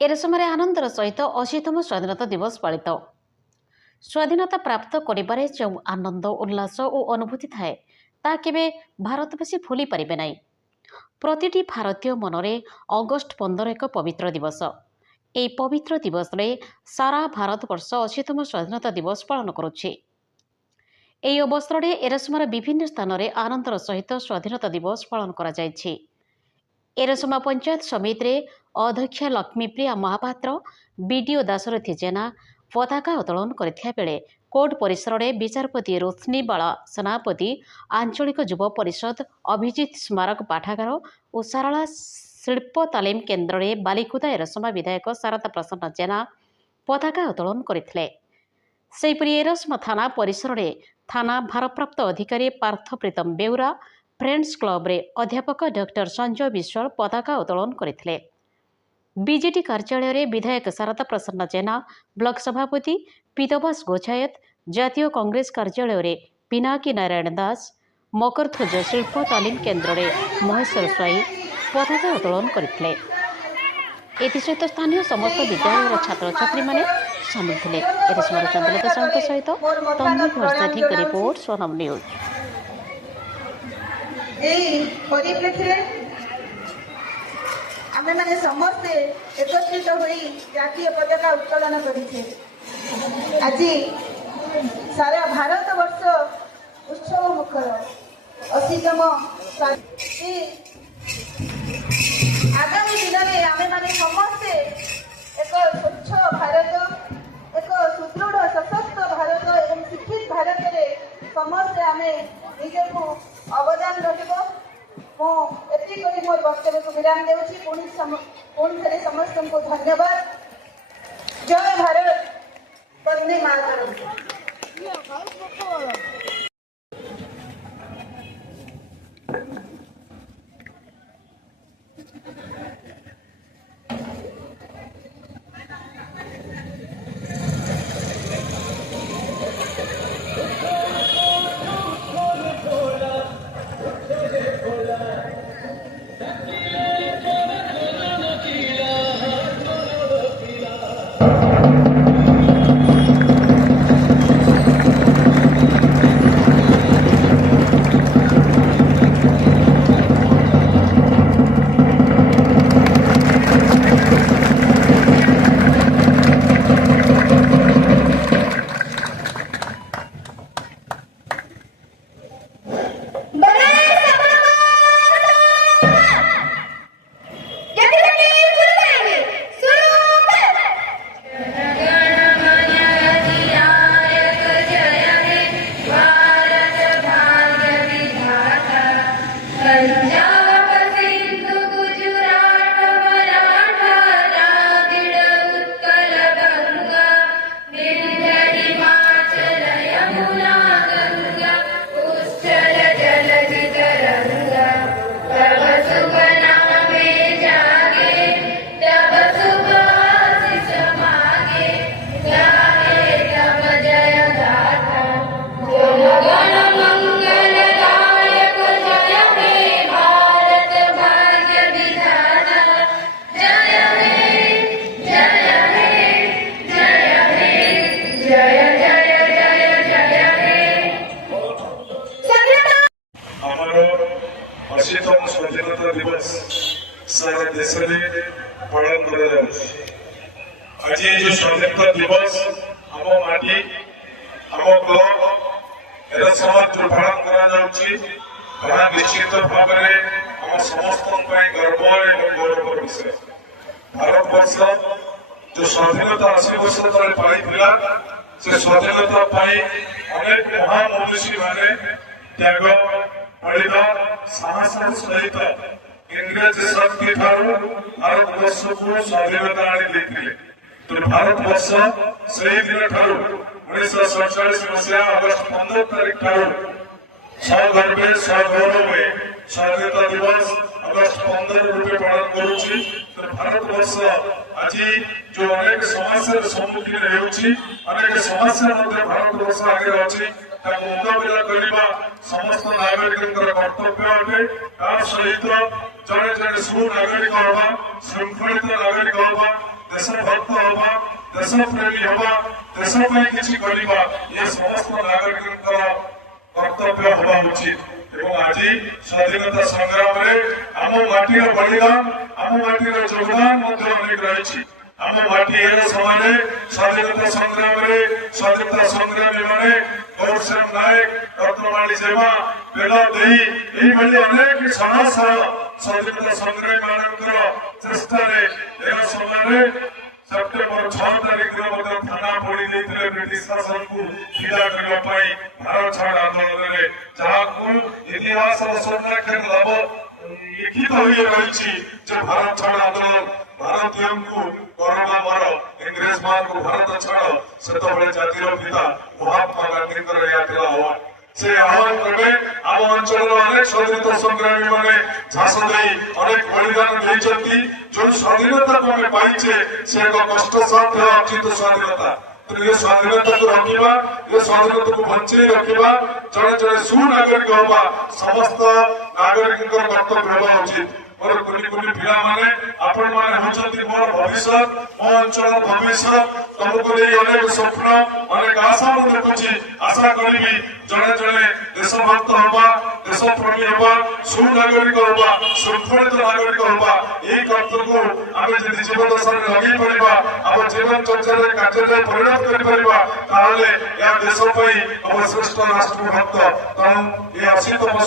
एरसमारे आनंदर सहित 80तम स्वाधीनता दिवस पालित। स्वाधीनता प्राप्त करिबारे जो आनंद उल्लास और अनुभूति थाए ता केबे भारतवासी भूली पारिबे नाही। प्रतिटी भारतीय मनरे अगस्ट 15 एक पवित्र दिवस। এই पवित्र दिवस रे सारा भारतवर्ष 80तम स्वाधीनता दिवस पालन करुछि। এই अवसर एरसमार विभिन्न स्थान में आनंदर सहित स्वाधीनता दिवस पालन करा जायछि। एरसमा पंचायत समिति अध्यक्ष लक्ष्मीप्रिया महापात्र बीडीओ दाशरथी जेना पताका उत्तोलन करथिया बेले कोर्ट परिसर में विचारपति रोशनी बाला सेनापति आंचलिक युव परिषद अभिजित स्मारक पाठागार और सारला शिल्प तालीम केन्द्र में बालिकुदा एरसमा विधायक शारदा प्रसन्न जेना पताका उत्तोलन करथिले। सेहिपरि एरसमा थाना परिसर में थाना भारप्राप्त अधिकारी पार्थ प्रीतम बेउरा फ्रेंड्स क्लब रे अध्यापक डॉक्टर संजय विश्वाल पताका उत्तोलन करथिले। बीजेटी कार्यालय रे विधायक शारदा प्रसन्न जेना, ब्लॉक सभापति पीतवास गोछायत, जातीय कांग्रेस कार्यालय रे पिनाकी नारायण दास, मकरध्वज शिल्प तालीम केन्द्र रे महेश्वर स्वाई पताका उत्तोलन करथिले। एसहित स्थानीय समस्त विद्यालय छात्र छात्री माने सामिल थे। चंद्रलता साहू सहित तन्मय भरसाठी रिपोर्ट सोनम न्यूज। आमे माने समस्ते एकत्रित होई जातीय पताका उत्तोलन करिछे। आज सारा भारत वर्ष उत्सव मुखर 80तम आगामी दिन में आमे माने समस्ते एक स्वच्छ भारत, एक सुदृढ़ सशक्त भारत एवं शिक्षित भारत रे समस्ते आमे निजको अवदान रखिबो। एति करी मोर वक्तव्य को विराम देउछि। पुणी थे समस्त को धन्यवाद। जय भारत, वंदे मातरम। स्वाधीनता दिवस सारा देश में पालन करा आज जो स्वाधीनता दिवस आम माटी आम ब्लॉक एरा समाज जो पालन करा निश्चित भाव में आम समस्त गर्व एवं गौरव विषय। भारत वर्ष जो स्वाधीनता 80 वर्ष तले पाई से स्वाधीनता अनेक महामनीषी माने त्याग बलिदान साहस सहित इंग्रेज शक्ति भारत वर्ष को स्वाधीनता आनी तो भारत वर्ष से दिन ठार 1947 मसीहा अगस्ट 15 तारीख ठार सगर्वे सगौरव स्वाधीनता दिवस अगस्ट 15 रूपे पालन करुछि। तो भारत वर्ष आज जो अनेक समस्या सम्मुखीन होउछि, अनेक समस्या भारत वर्ष आगे अच्छी मुकाबला करने समस्त नागरिक कर्तव्य अटे। सहित जड़े जड़े सुनागरिक हवा, श्रृंखलित नागरिक हवा, देशभक्त हवा देशप्रेमी हवा देश किसी करवा ये समस्त नागरिक कर्तव्य हवा उचित एवं आज स्वाधीनता संग्राम आम माटीर बलिदान आम माटीर योगदान अनेक रही आम माटी समय स्वाधीनता संग्रामी माने गौरसेन नायक रत्नमाली जेमा बेला देई अनेक साहस स्वाधीनता संग्रामी मानकर चेष्टा समय सेप्टेम्बर 6 तारिख थाना पोड़ी ब्रिटिश शासन को विदा करने भारत छाड़ आंदोलन में जहाँ इतिहास और स्वर्णाक्षर लाभ लिखित हो रही भारत छाड़ आंदोलन भारतीय को कोरोना मार इंग्रेज मान को भारत छाड़ से जातिर पिता महात्मा गांधी आह्वान से आह्वान करे आम अंचल अनेक स्वाधीनता संग्रामी मैंने झांस दे अनेक बलिदान देते जो स्वाधीनता को आम पाइचे से एक कष्टसाध्य अर्जित स्वाधीनता तो ये स्वाधीनता को रखा ये स्वाधीनता को बचे रखा जड़े जड़े सुनागरिक हवा समस्त नागरिक कर्तव्य हवा उचित मोर कुली कुली पिला माने आपण माने होचंती मोर भविष्य मो अंचल भविष्य तुमको ले अनेक स्वप्न अनेक आशा मु देखुची आशा करिबी जड़े जड़े देशभक्त हवा देशप्रेमी हवा सुनागरिक हवा शृंखलित नागरिक हवा यही कर्तव्य को आम जब जीवन दशा लगे पड़ा आम जीवन चर्चा कार्य परिणत कर देश हम श्रेष्ठ राष्ट्रभक्त तेणु ये 80तम